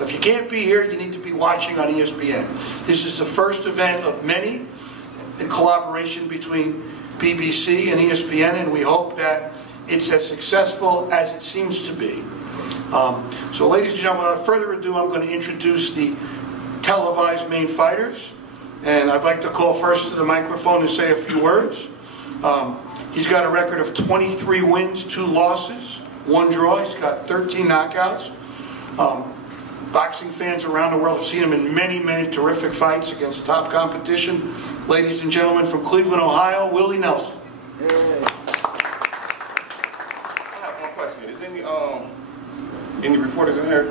If you can't be here, you need to be watching on ESPN. This is the first event of many in collaboration between PBC and ESPN, and we hope that it's as successful as it seems to be. So ladies and gentlemen, without further ado, I'm going to introduce the televised main fighters. And I'd like to call first to the microphone to say a few words. He's got a record of 23 wins, 2 losses, 1 draw. He's got 13 knockouts. Boxing fans around the world have seen him in many, many terrific fights against top competition. Ladies and gentlemen, from Cleveland, Ohio, Willie Nelson. I have one question. Is any reporters in here?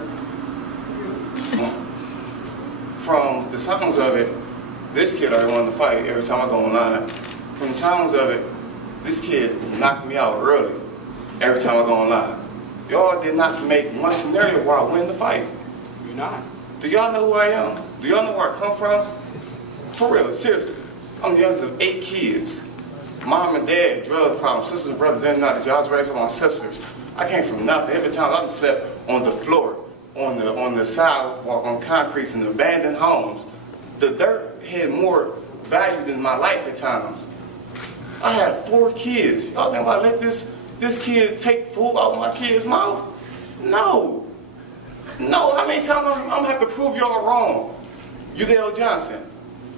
From the sounds of it, this kid already won the fight every time I go online. From the sounds of it, this kid knocked me out early every time I go online. Y'all did not make one scenario where I win the fight. You're not. Do y'all know who I am? Do y'all know where I come from? For real, seriously. I'm the youngest of 8 kids. Mom and dad, drug problems, sisters and brothers in and out. I was raised with my sisters. I came from nothing. Every time I slept on the floor, on the sidewalk, on concrete in abandoned homes. The dirt had more value than my life at times. I had 4 kids. Y'all think I let this kid take food out of my kid's mouth? No. No, how many times I'm gonna have to prove y'all wrong? Udell Johnson,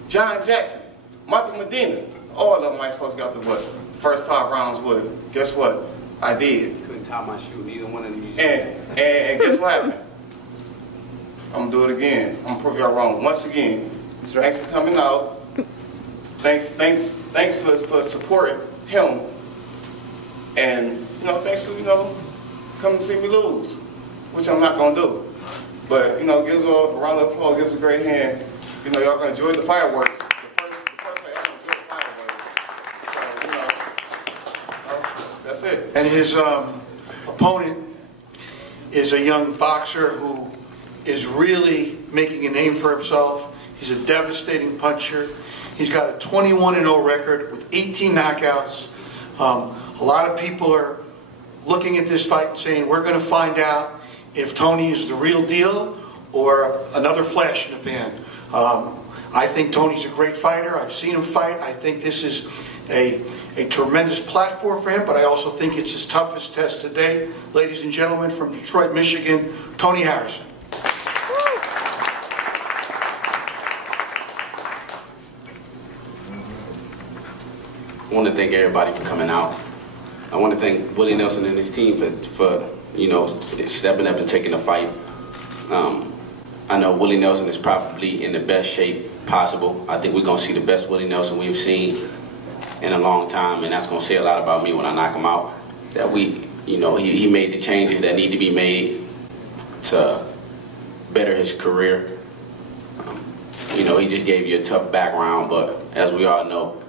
John Jackson, Michael Medina, all of them ain't supposed to got the what? First 5 rounds would. Guess what? I did. Couldn't tie my shoe, neither one of them. And guess what happened? I'm gonna do it again. I'm gonna prove y'all wrong once again. Thanks for coming out. Thanks for supporting him. And thanks for coming to see me lose, which I'm not gonna do. But give us all a round of applause, give us a great hand. Y'all gonna enjoy the fireworks. The first fight, y'all gonna enjoy the fireworks. So that's it. And his opponent is a young boxer who is really making a name for himself. He's a devastating puncher. He's got a 21-0 record with 18 knockouts. A lot of people are looking at this fight and saying, we're going to find out if Tony is the real deal or another flash in the pan. I think Tony's a great fighter. I've seen him fight. I think this is a tremendous platform for him, but I also think it's his toughest test to date. Ladies and gentlemen, from Detroit, Michigan, Tony Harrison. I want to thank everybody for coming out. I want to thank Willie Nelson and his team for stepping up and taking the fight. I know Willie Nelson is probably in the best shape possible. I think we're going to see the best Willie Nelson we've seen in a long time, and that's going to say a lot about me when I knock him out. That he made the changes that need to be made to better his career. He just gave you a tough background, but as we all know,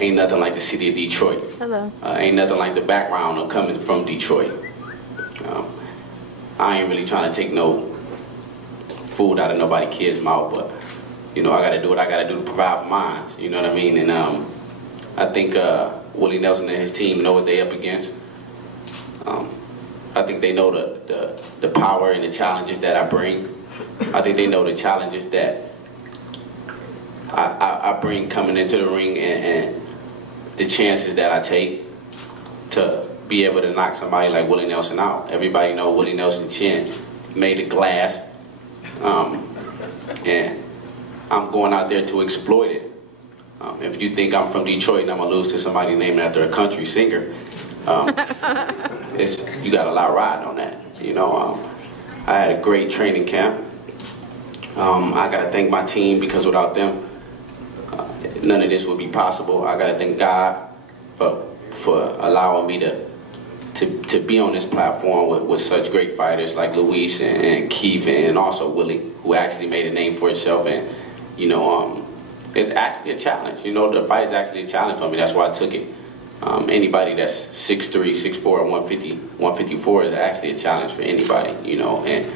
ain't nothing like the city of Detroit. Hello. Ain't nothing like the background of coming from Detroit. I ain't really trying to take no food out of nobody's kid's mouth, but I got to do what I got to do to provide for mine. You know what I mean? And I think Willie Nelson and his team know what they up against. I think they know the power and the challenges that I bring. I think they know the challenges that I bring coming into the ring and the chances that I take to be able to knock somebody like Willie Nelson out. Everybody know Willie Nelson's chin made of glass, and I'm going out there to exploit it. If you think I'm from Detroit and I'm gonna lose to somebody named after a country singer, you got a lot riding on that. I had a great training camp. I gotta thank my team, because without them, none of this would be possible. I gotta thank God for allowing me to be on this platform with such great fighters like Luis and Keith and also Willie, who actually made a name for itself. And it's actually a challenge. The fight is actually a challenge for me. That's why I took it. Anybody that's 6'3", 6'4", 150, 154 is actually a challenge for anybody. And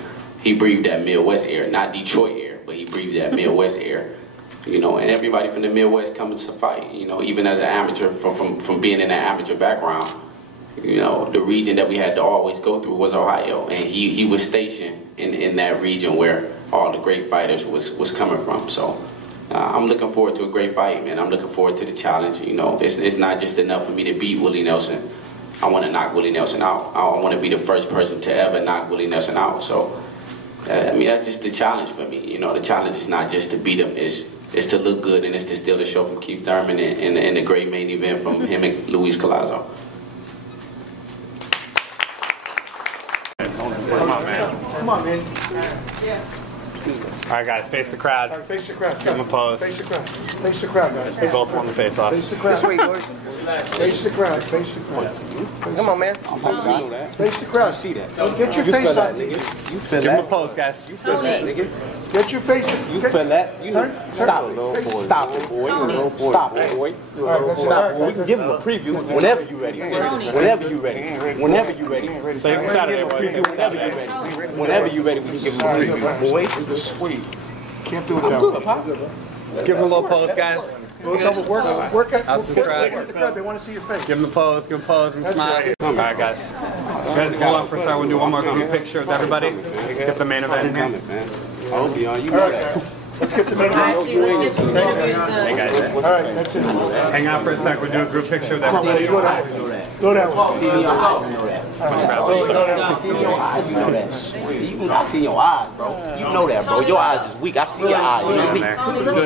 he breathed that Midwest air, not Detroit air, but he breathed that Midwest air. And everybody from the Midwest coming to fight. Even as an amateur, from being in an amateur background, you know, the region that we had to always go through was Ohio, and he was stationed in that region where all the great fighters was coming from. So I'm looking forward to a great fight, man. I'm looking forward to the challenge. You know, it's not just enough for me to beat Willie Nelson. I want to knock Willie Nelson out. I want to be the first person to ever knock Willie Nelson out. So I mean, that's just the challenge for me. You know, the challenge is not just to beat him. It's to look good, and it's to steal the show from Keith Thurman and the great main event from him and Luis Collazo. Come on, man. Come on, man. All right, guys, face the crowd. All right, face the crowd. Give them a pose. Face the crowd. Face the crowd, guys. They both want the face off. Face the crowd. Face the crowd. Face the crowd. Come on, man. Face the crowd. Get your face on. Give them a pose, guys. Get your face. You feel that? Stop it, little boy. Stop it, boy. Stop it, boy. Stop it. We can give him a preview whenever you're ready. Whenever you're ready. Whenever you're ready. Same Saturday, boys. Whenever you're ready. Whenever you're ready, we can give him a preview, boy. Sweet. Can't do it that way. Let's give them a little pose, guys. Work at the crowd. They want to see your face. Give them a pose, give them a pose, and smile. All right, guys. You guys hold on for a second. We'll do one more group picture with everybody. Let's get the main event in here. I'll be on. You know that. Let's get the main event. Hey, guys. All right, that's it. Hang out for a sec. We'll do a group picture with everybody. Go that way. Go that way. I see your eyes, bro. You know that, bro. Your eyes is weak. I see your eyes.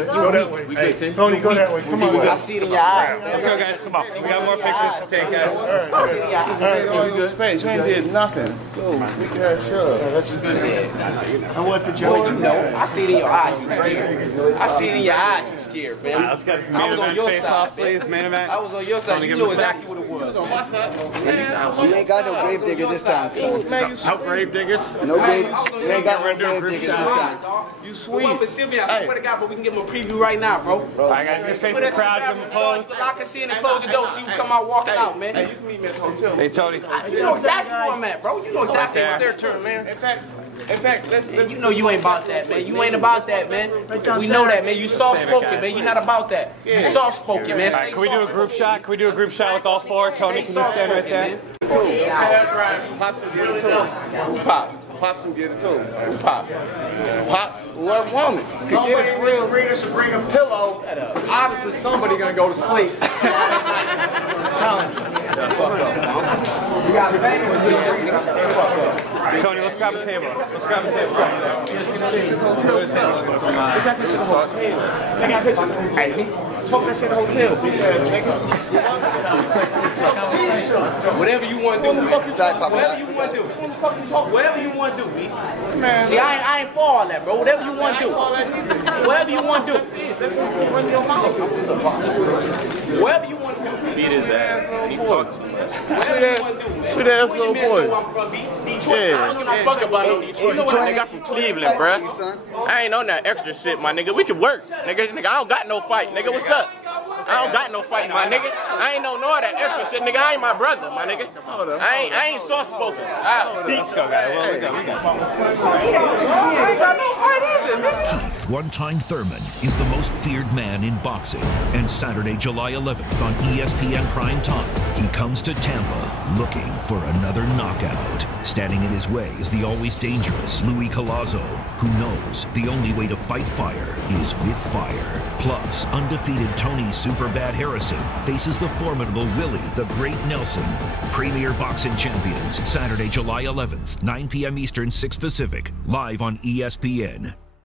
Go that way. Tony, go that way. Come on. I see it in your eyes. Let's go, guys. Come on. We got more pictures to take, guys. You space. You ain't did nothing. Go, we can sure. I want the joke. You know, I see it in your eyes. You scared. I see it in your eyes. You scared, man. Let's get the main event face off, please. Main event. I was on your side. You know exactly what it was. You ain't got no grave digger this time. Out grave diggers. No grave. You ain't got no grave digger this time. You sweet. I swear to God, but we can give him a preview right now, bro. All right, guys, just face the crowd, give them a pose. I can see him and close the door so you can come out walking out, man. Hey, you can meet me at the hotel. Hey, Tony. You know exactly where I'm at, bro. You know exactly it's their turn, man. In fact, let's You know you ain't about that, man. You ain't about that, man. We know that, man. You soft-spoken, man. You're not about that. You soft-spoken, man. All right, can we do a group shot? Can we do a group shot with all four? Tony, can you stand right there? Pops and get it to him. Pop. Pops and get it to him. Pop. Pops, what woman? Somebody in this arena should bring a pillow. Obviously, somebody gonna go to sleep. Tony, let's grab a table. Let's grab a table. Let's have a picture of the hotel. I got a picture. Hey, talk that shit at the hotel, bitch ass nigga. Whatever you want to do. Whatever you want to do. Whatever you want to do, bitch. See, I ain't for all that, bro. Whatever you want to do. Whatever you want to do. Whatever you want to do. Beat his ass. He talked too much. Sweet ass little boy. Detroit. I don't give no fuck about no Detroit. Nigga, I'm from Cleveland, bruh. I ain't on that extra shit, my nigga. We can work. Nigga, I don't got no fight. Nigga, what's up? I don't got no fight, my nigga. I ain't no that extra shit, nigga. I ain't my brother, my nigga. I ain't soft spoken. Let's go, guys. I ain't got no fight either, nigga. Keith One-Time Thurman is the most feared man in boxing. And Saturday, July 11th on ESPN Prime Time, he comes to Tampa looking for another knockout. Standing in his way is the always dangerous Luis Collazo, who knows the only way to fight fire is with fire. Plus, undefeated Tony Superbad Harrison faces the formidable Willie the Great Nelson. Premier Boxing Champions, Saturday, July 11th, 9 p.m. Eastern, 6 Pacific, live on ESPN.